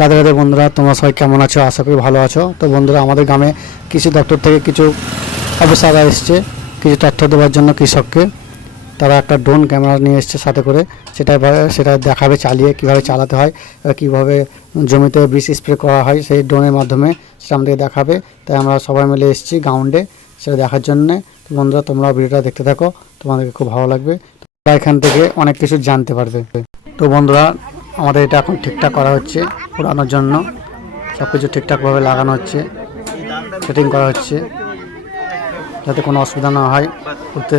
রাধে রাধে বন্ধুরা, তোমরা সবাই কেমন আছো? আশা করি ভালো আছো। তো বন্ধুরা, আমাদের গ্রামে কৃষি দপ্তর থেকে কিছু অফিসাররা এসছে, কিছু তথ্য দেওয়ার জন্য কৃষককে। তারা একটা ড্রোন ক্যামেরা নিয়ে এসছে সাথে করে, সেটা সেটা দেখাবে চালিয়ে, কীভাবে চালাতে হয় কীভাবে জমিতে বিষ স্প্রে করা হয়, সেই ড্রোনের মাধ্যমে সেটা আমাদেরকে দেখাবে। তাই আমরা সবাই মিলে এসেছি গ্রাউন্ডে, সেটা দেখার জন্যে। বন্ধুরা, তোমরা ভিডিওটা দেখতে থাকো, তোমাদেরকে খুব ভালো লাগবে। তোমরা এখান থেকে অনেক কিছু জানতে পারবে। তো বন্ধুরা আমাদের এটা এখন ঠিকঠাক করা হচ্ছে, পুরানোর জন্য। সব কিছু ঠিকঠাকভাবে লাগানো হচ্ছে সেটিং করা হচ্ছে, যাতে কোনো অসুবিধা না হয় উঠতে।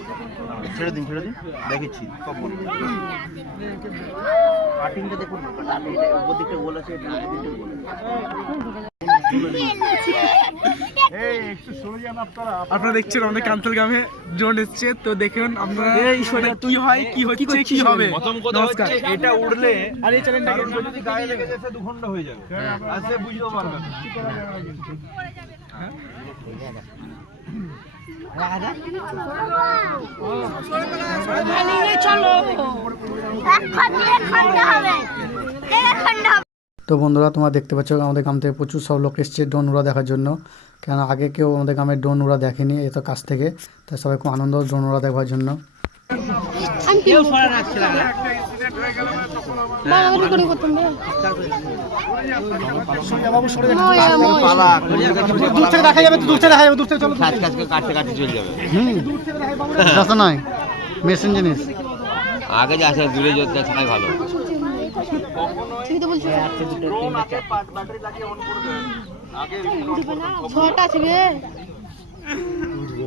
ছেড়ে দিন ছেড়ে দিন। দেখেছি সব কাটিংটা দেখুন উপর দিকটা গোল আছে এটা নিচের দিকটা গোল আপনারা। দেখছেন আমাদের কান্তল গ্রামে ড্রোন এসছে তো দেখুন আমরা কি হয় কি হচ্ছে কি হবে? প্রথম কথা নমস্কার। হচ্ছে এটা উড়লে আর এই চ্যানেলটা কারণ যদি গায়ে লেগে যায় সে দু খণ্ড হয়ে যাবে। আর সে বুঝতেও পারবে না। তো বন্ধুরা, তোমরা দেখতে পাচ্ছ আমাদের গ্রাম থেকে প্রচুর সব লোক এসছে ড্রোন উড়া দেখার জন্য। কেন আগে কেউ আমাদের গ্রামে ড্রোন উড়া দেখেনি এত কাছ থেকে। তাই সবাই খুব আনন্দ ড্রোন উড়া দেখার জন্য। থেকে যাবে যাবে চলো যাবে হুম। নয় মেশিন জিনিস আগে যা আছে দূরে যেতে থাকাই ভালো ছটা ছিবে যে আসবে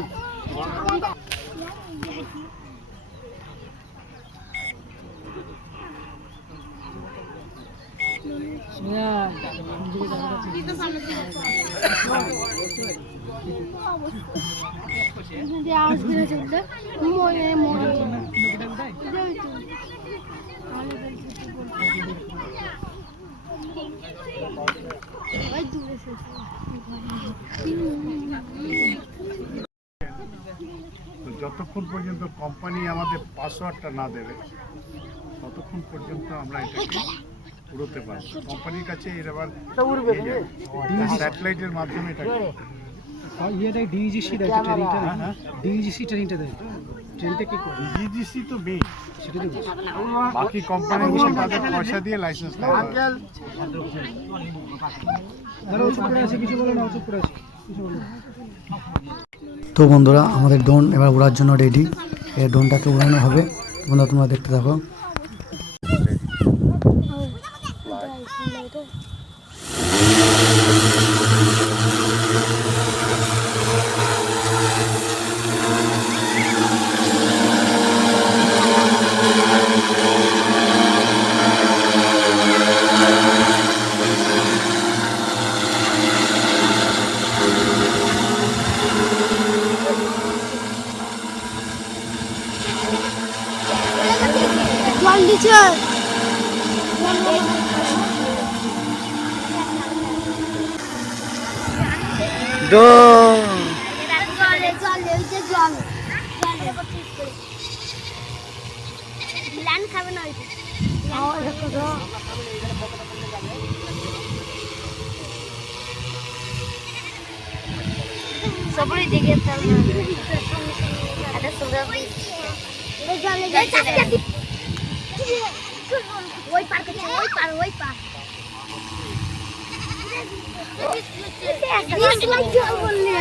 চলতে মনে মনে যাই তো ওই দূরে তো যতক্ষণ পর্যন্ত কোম্পানি আমাদের পাসওয়ার্ডটা না দেবে ততক্ষণ পর্যন্ত আমরা এটাকে উড়োতে পারব। কোম্পানির কাছে এর আবার স্যাটেলাইটের মাধ্যমে এটাকে ইয়েটাই ডিজিসি দেয় ট্রেনিংটা ডিজিসি ট্রেনিংটা দেয়। ট্রেনটা কি করে ডিজিসি তো মেইন সেটা দেবো বাকি কোম্পানিগুলো তাদের পয়সা দিয়ে লাইসেন্স নেয় ধরো ওষুধ করে আছে কিছু বলো না ওষুধ করে আছে। কিছু বলো তো বন্ধুরা আমাদের ড্রোন এবার উড়ার জন্য রেডি এই ড্রোনটাকে উড়ানো হবে। বন্ধুরা তোমরা দেখতে থাকো। ল্যান্ড খাবে না সবাই দেখে তার একটা সুন্দর ওই পার করছে ওই পার ওই পার। বললে।